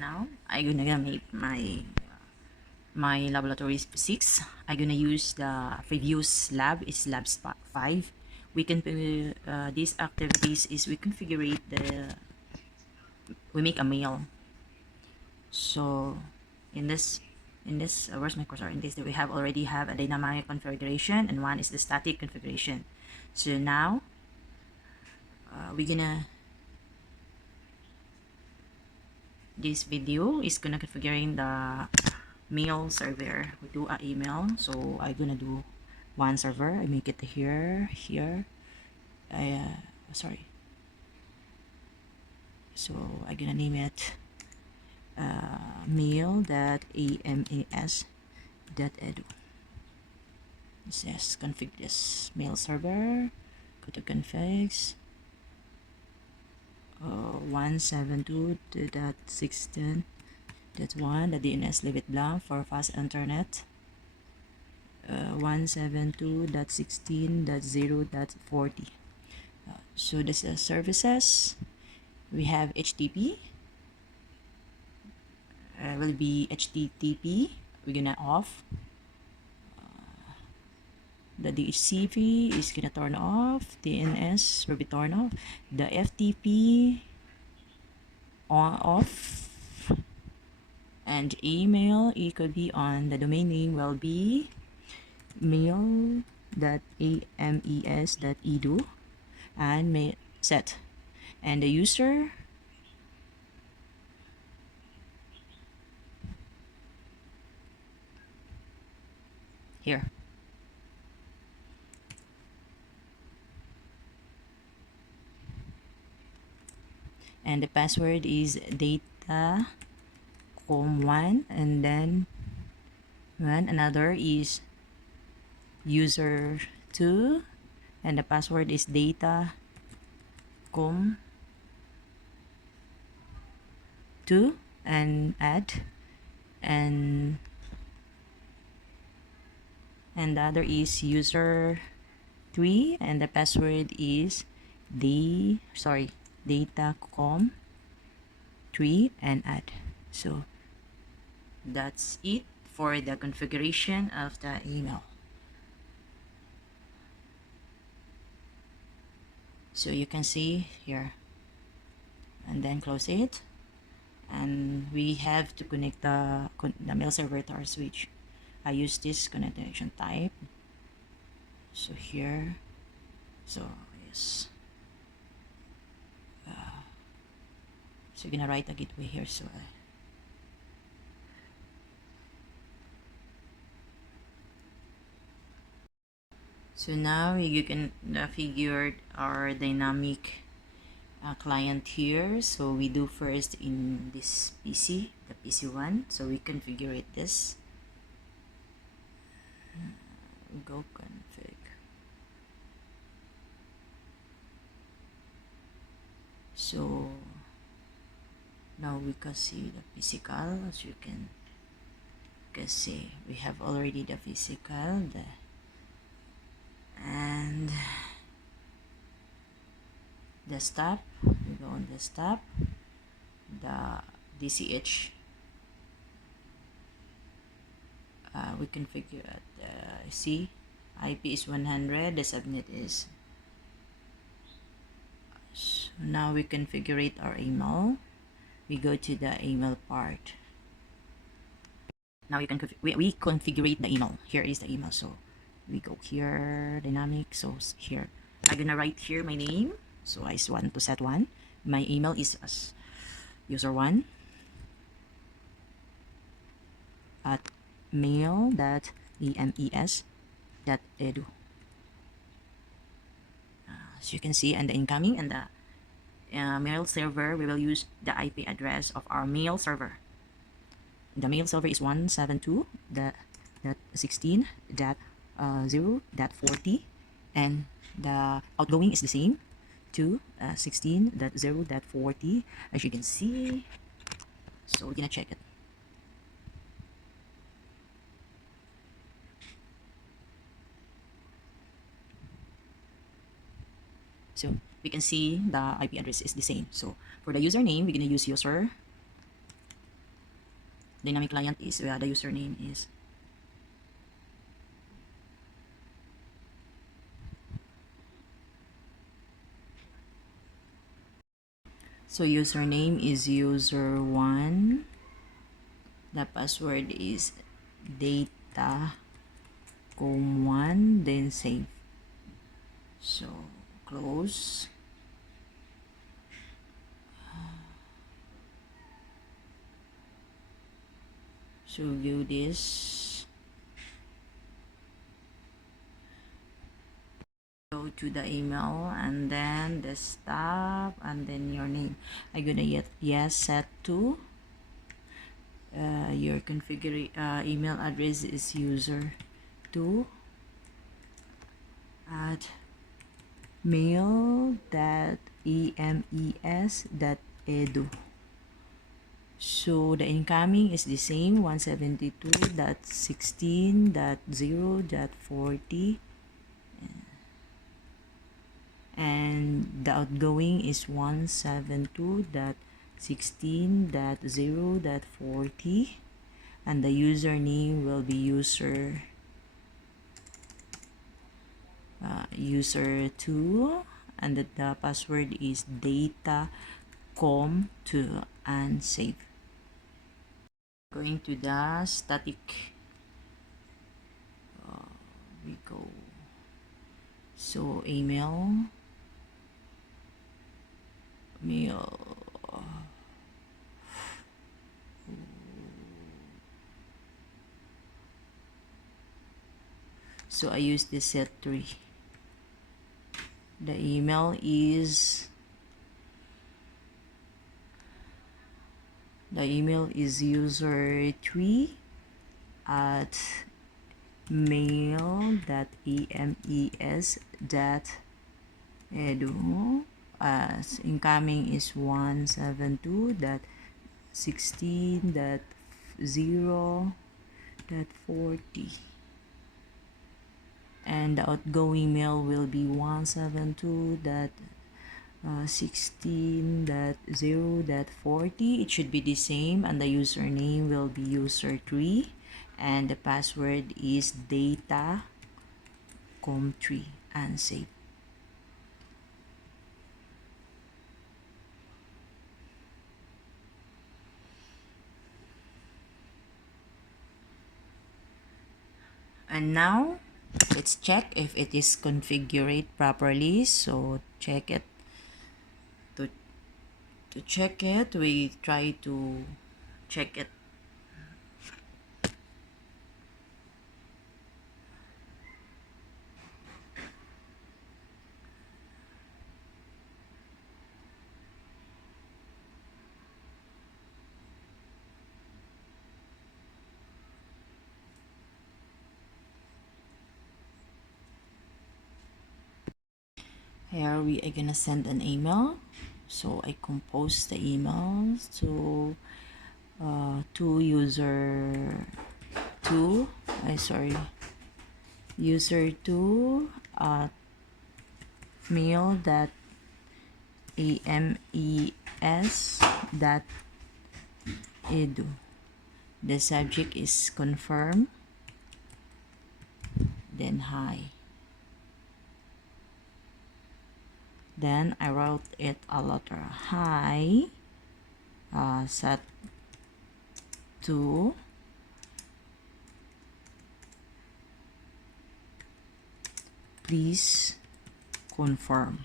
now I'm gonna make my laboratory 6. I'm gonna use the previous lab is lab 5. We can these activities is we configure we make a meal. So in this where's my cursor? In this we already have a dynamic configuration and one is the static configuration. So now we're gonna this video is gonna configuring the mail server. We do a email, so I'm gonna do one server. I make it here. Sorry. So I'm gonna name it mail.amas.edu. It says config this mail server. Go to configs. 172.16. That's one. The DNS leave it blank for fast internet. 172.16.0.40. So this is services. We have HTTP. Will be HTTP. We're gonna off. The DHCP is gonna turn off. DNS will be turned off. The FTP on off. And email, it could be on. The domain name will be mail.ames.edu and may set. And the user here. And the password is datacom1 and then another is user2 and the password is datacom2 and add and the other is user3 and the password is datacom3 and add. So that's it for the configuration of the email. So you can see here and then close it, and we have to connect the mail server to our switch. I use this connection type. So here, so yes, so you're gonna write a gateway here. So now you can figure our dynamic client here. So we do first in this PC, the PC1. So we configure it this. Go config. So now we can see the physical. As you can see, we have already the physical, and desktop. We go on desktop, the DCH. We configure at C. IP is 100. The subnet is. So now we configure our email. We go to the email part. Now you can we configure the email. Here is the email. So we go here, dynamic. So here I'm gonna write here my name. So I want to set one. My email is as user1 at mail.emes.edu. As you can see, and the incoming and the mail server, we will use the IP address of our mail server. The mail server is 172.16.0.40 and the outgoing is the same to 16.0.40 as you can see. So we're gonna check it. So we can see the IP address is the same. So for the username, we're gonna use user Dynamic client is the username is. So username is user1. The password is datacom1, then save. So close. So view this. Go to the email and then desktop and then your name. I'm gonna yes set to. Your email address is user2 at mail.emes.edu. So the incoming is the same, 172.16.0.40, and the outgoing is 172.16.0.40, and the username will be user2, and the password is datacom2, and save. Going to the static, we go. So mail. So I use the set 3. The email is user3 at mail.emes.edu. Incoming is 172.16.0.40, and the outgoing mail will be 172.16.0.40. It should be the same, and the username will be user3, and the password is datacom3, and save. And now let's check if it is configured properly. So check it. To check it, we try to check it. Here we are gonna send an email. So I compose the email to user 2. User 2 mail.emes.edu. The subject is confirm, then hi. Then I wrote it a letter. Hi, set to please confirm.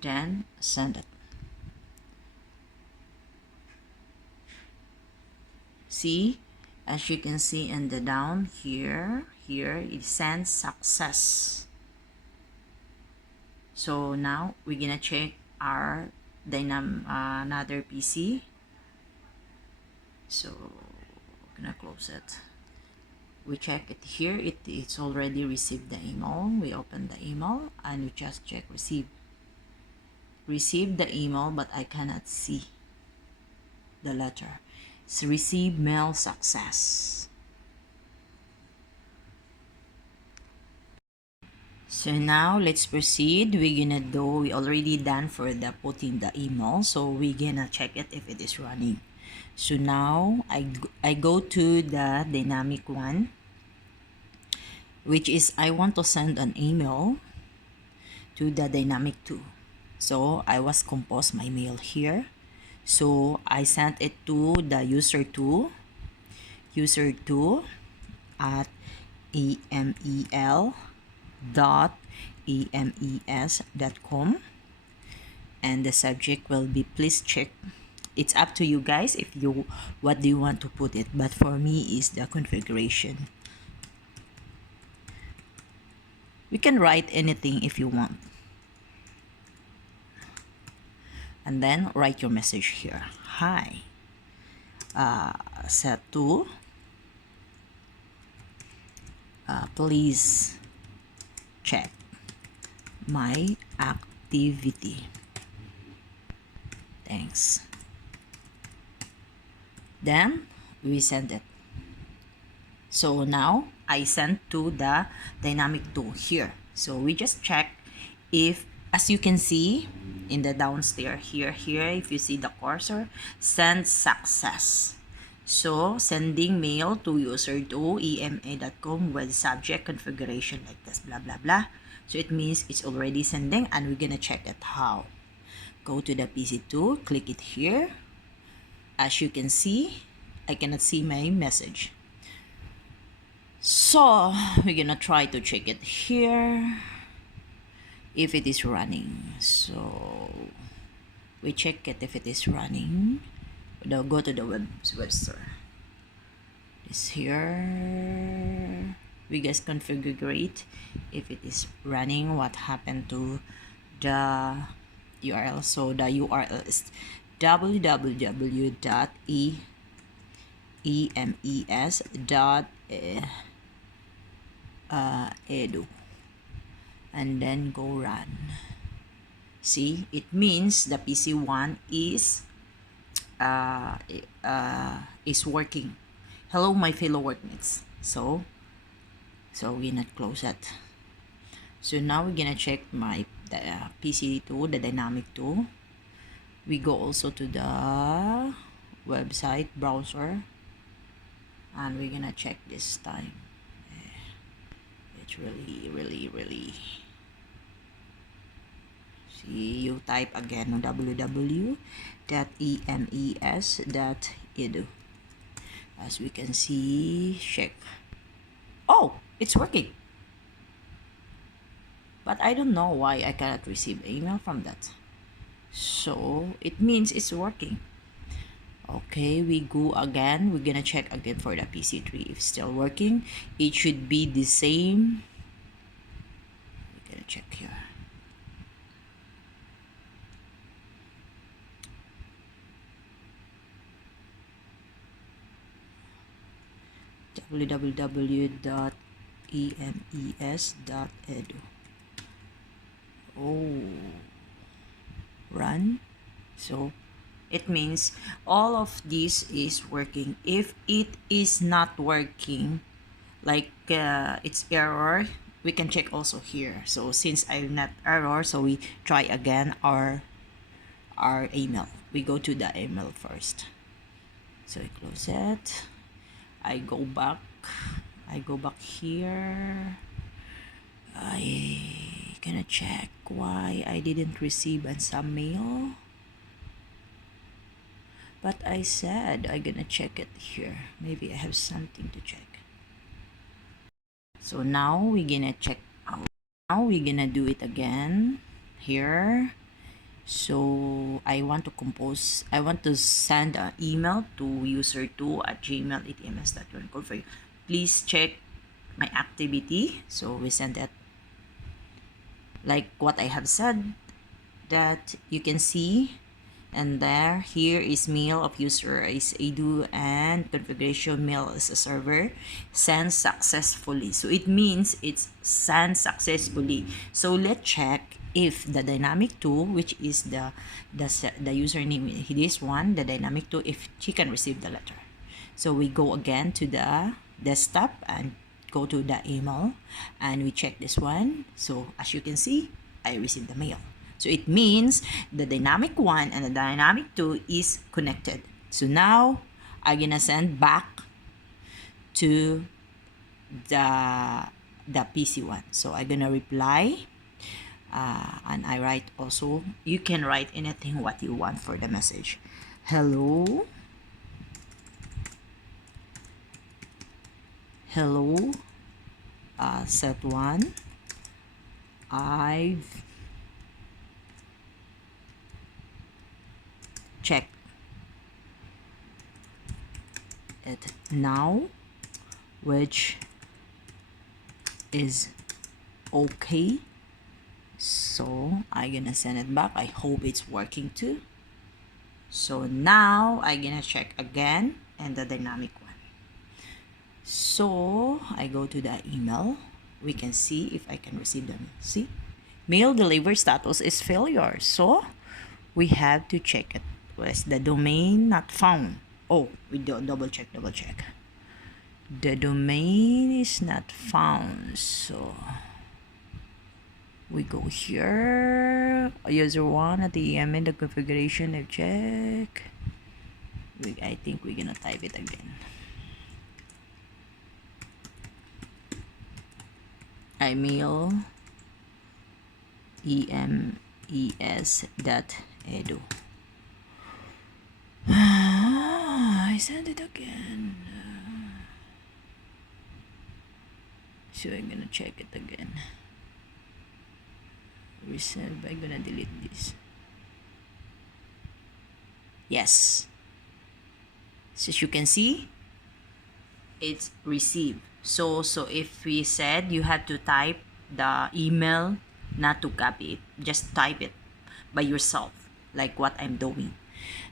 Then send it. See, as you can see in the down here it sends success. So now we're gonna check our another PC. So I'm gonna close it. We check it here. It's already received the email. We open the email and we just check received the email, but I cannot see the letter. It's receive mail success. So now let's proceed. We already done for the putting the email, so we're gonna check it if it is running. So now I go to the dynamic one, which is I want to send an email to the dynamic 2. So I was compose my mail here. So I sent it to the user 2 at email.emes.com, and the subject will be please check. It's up to you guys if you what do you want to put it, but for me is the configuration. We can write anything if you want, and then write your message here. Hi, set to please check my activity. Thanks. Then we send it. So now I sent to the dynamic 2 here. So we just check if, as you can see in the downstairs here, if you see the cursor, send success. So sending mail to user to ema.com with subject configuration like this, blah blah blah. So it means it's already sending, and we're gonna check it how. Go to the PC2, click it here. As you can see, I cannot see my message. So we're gonna try to check it here if it is running. So we check it if it is running. Now go to the web store. This here. We guys configure if it is running, what happened to the URL. So the URL is www.emes.edu, and then go run. See, it means the PC1 is working. Hello my fellow workmates. So we're not close that. So now we're gonna check my PC2, the dynamic 2. We go also to the website browser, and we're gonna check this time. It's really see, you type again www.emes.edu. As we can see, check. Oh, it's working, but I don't know why I cannot receive email from that. So it means it's working. Okay, we go again. We're gonna check again for the PC3 if it's still working. It should be the same. We're gonna check here. www.emes.edu. Oh, run. So it means all of this is working. If it is not working, like it's error, we can check also here. So since I'm not error, so we try again our email. We go to the email first. So I close it. I go back here. I gonna check why I didn't receive some mail, but I said I gonna check it here. Maybe I have something to check. So now we're gonna check out. Now we're gonna do it again here. So I want to send an email to user2@gmail.ems.com. Please check my activity. So we send that like what I have said, that you can see, and there here is mail of user is edu, and configuration mail is a server send successfully. So it means it's sent successfully. So let's check if the dynamic 2, which is the username, this one, the dynamic 2, if she can receive the letter. So we go again to the desktop and go to the email and we check this one. So as you can see, I received the mail. So it means the dynamic 1 and the dynamic 2 is connected. So now I'm gonna send back to the PC one. So I'm gonna reply, and I write also, you can write anything what you want for the message. Hello, set 1, I've checked it now, which is okay. So I'm gonna send it back. I hope it's working too. So now I'm gonna check again and the dynamic one. So I go to the email. We can see if I can receive them. See, mail delivery status is failure. So we have to check it. Was the domain not found? Oh, we do double check. The domain is not found. So we go here, user 1 at the EM in the configuration of check. I think we're gonna type it again. Email emes.edu. I sent it again. So I'm gonna check it again. Receive. I'm gonna delete this. Yes. So as you can see, it's received. So if we said you had to type the email, not to copy it, just type it by yourself, like what I'm doing.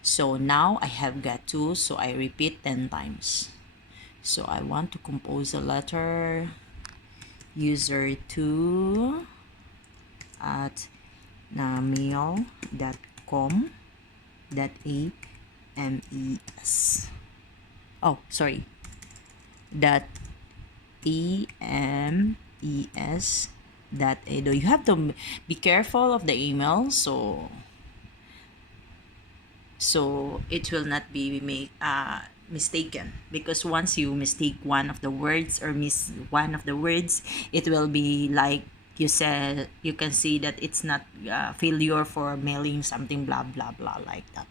So now I have got 2, so I repeat 10 times. So I want to compose a letter, user 2 at mail.com.emes. Oh, sorry. .emes.edu. You have to be careful of the email, so it will not be mistaken, because once you mistake one of the words or miss one of the words, it will be like you said, you can see that it's not failure for mailing something, blah blah blah, like that.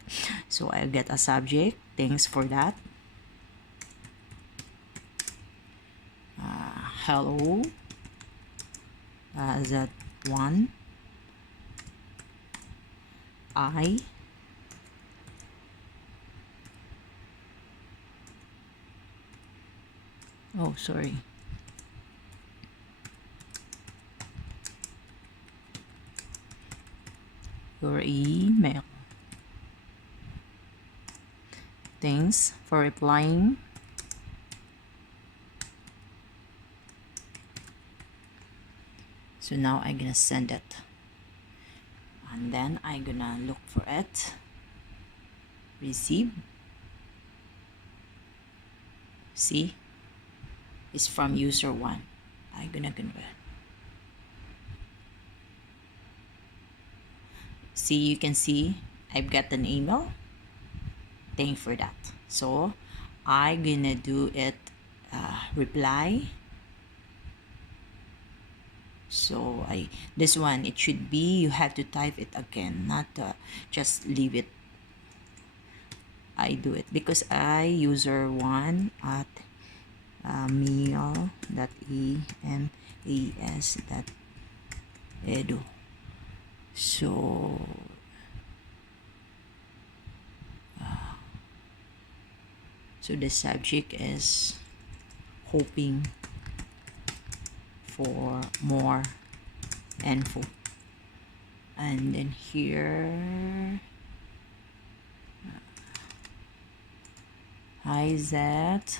So I'll get a subject, thanks for that. Hello, that one, I oh sorry, your email, thanks for replying. So now I'm gonna send it, and then I'm gonna look for it. Receive. See, it's from user 1. I'm gonna convert. See, you can see I've got an email. Thanks for that. So I'm gonna do it, reply. So this one, it should be, you have to type it again, not just leave it. I do it because I user 1 at mail.emes.edu. So the subject is hoping for more info, and then here, hi Zat,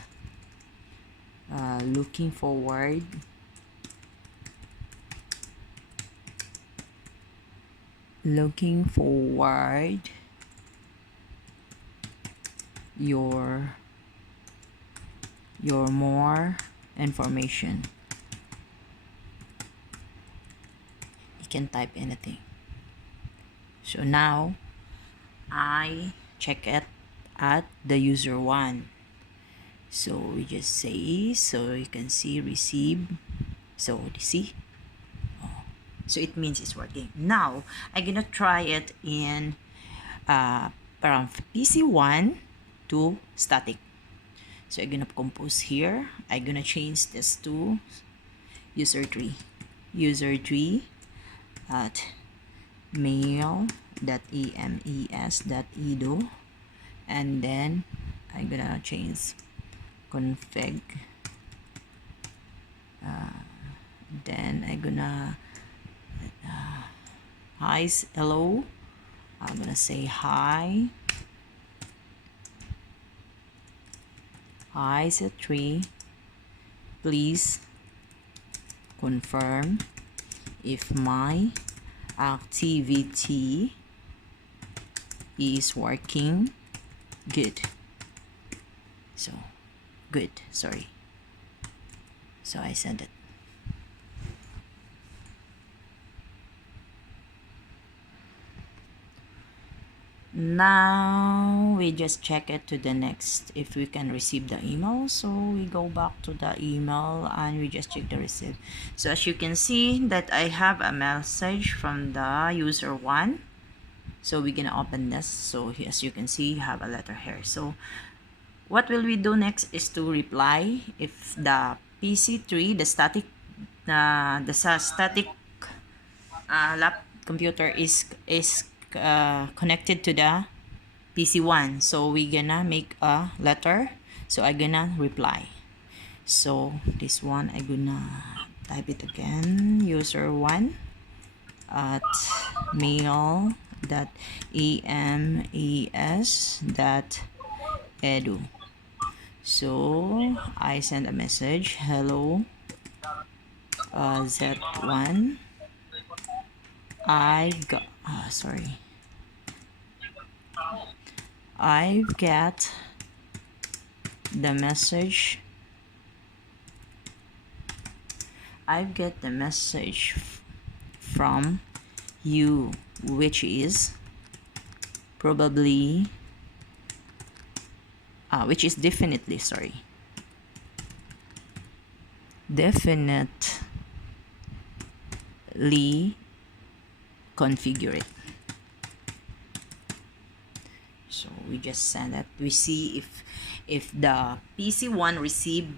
looking forward your more information. You can type anything. So now I check it at the user one. So we just say, so you can see receive. So you see, so it means it's working. Now I'm gonna try it in from PC1 to static. So I'm gonna compose here. I'm gonna change this to user 3 at mail.emes.edu, and then I'm gonna change config, then I'm gonna hi, hello, I'm gonna say hi set 3, please confirm if my activity is working good. So good, sorry. So I send it. Now we just check it to the next if we can receive the email. So we go back to the email and we just check the receive. So as you can see that I have a message from the user 1. So we're gonna open this. So as you can see, you have a letter here. So what will we do next is to reply if the PC3, the static lap computer is connected to the PC1. So we're gonna make a letter. So I'm gonna reply. So this one I'm gonna type it again, user 1 at mail.emes.edu. So I send a message, hello Z1, I've got the message. I've got the message from you, which is probably which is definitely configure it. So we just send it. We see if the PC1 received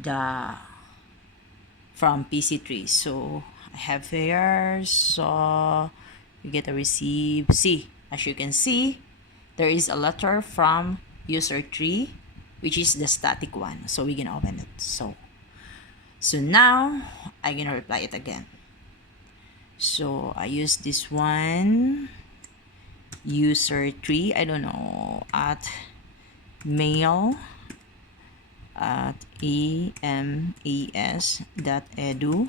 the from PC3. So I have here, so you get a receive. See, as you can see, there is a letter from user 3, which is the static one. So we're gonna open it. So now I'm gonna reply it again. So I use this one, user 3, I don't know, at mail@emes.edu.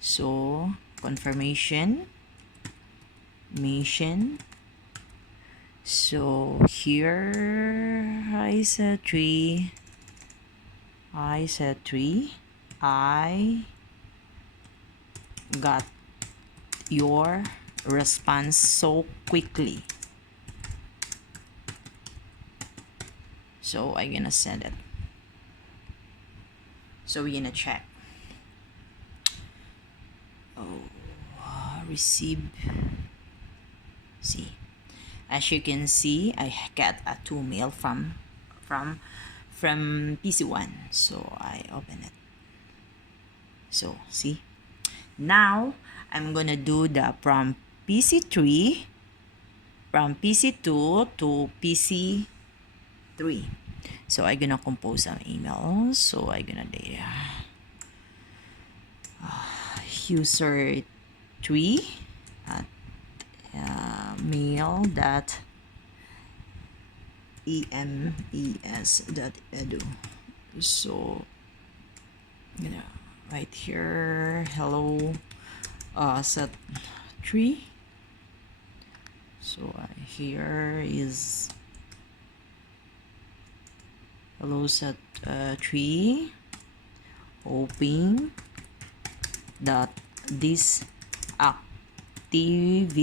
So confirmation. So here I said 3. I got your response so quickly. So I'm gonna send it. So we're gonna check. Receive. See, as you can see, I got a 2 mail from PC1. So I open it. So see, now I'm gonna do the from PC2 to PC3. So I'm gonna compose an email. So I'm gonna do user 3 at mail.emes.edu. So right here, hello set 3. So here is close at 3, hoping that this activity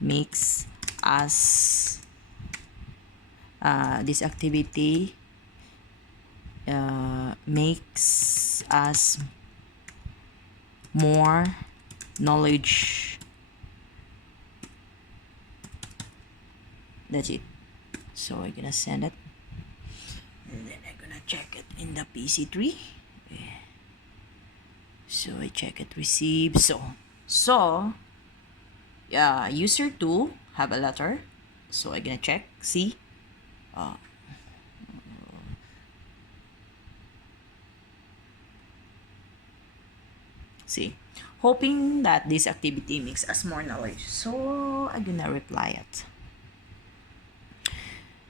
makes us makes us more knowledge. That's it. So I'm gonna send it, and then I'm gonna check it in the PC3. So I check it received. So user 2 have a letter. So I'm gonna check, see. See, hoping that this activity makes us more knowledge. So I'm gonna reply it.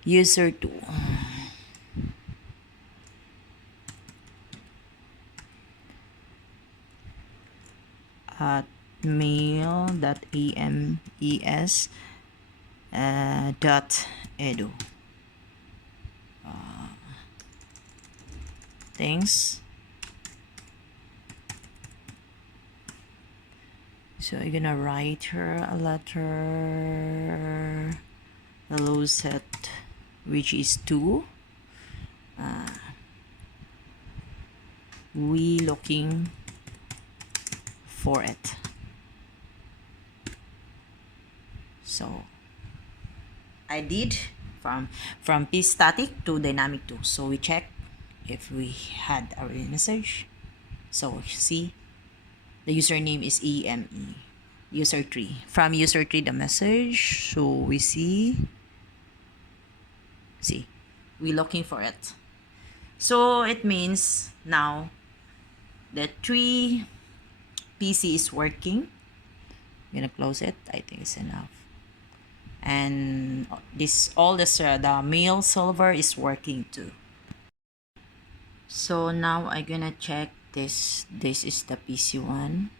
User 2. At mail.ames dot edu. Thanks. So I'm gonna write her a letter. Hello set, which is 2. We looking for it. So I did from P static to dynamic 2. So we check if we had a message. So see, the username is EME. User 3. From user 3 the message. So we see, we looking for it. So it means now the 3 PC is working. I'm gonna close it. I think it's enough. And the mail solver is working too. So now I'm gonna check this. This is the PC1.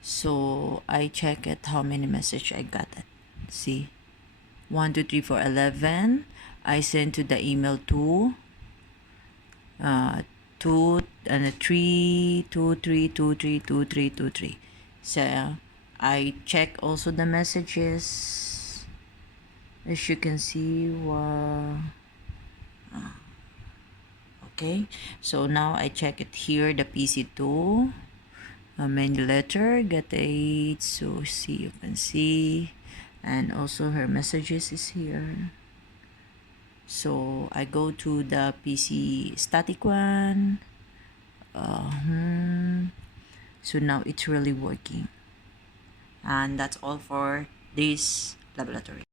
So I check it how many message I got it. See, 1 2 3 4 11. I sent to the email 2 2 and 3 2 3 2 3 2 3 2 3. So I check also the messages. As you can see, okay. So now I check it here, the PC2 menu letter, get 8. So see, you can see, and also her messages is here. So I go to the PC static one. So now it's really working, and that's all for this laboratory.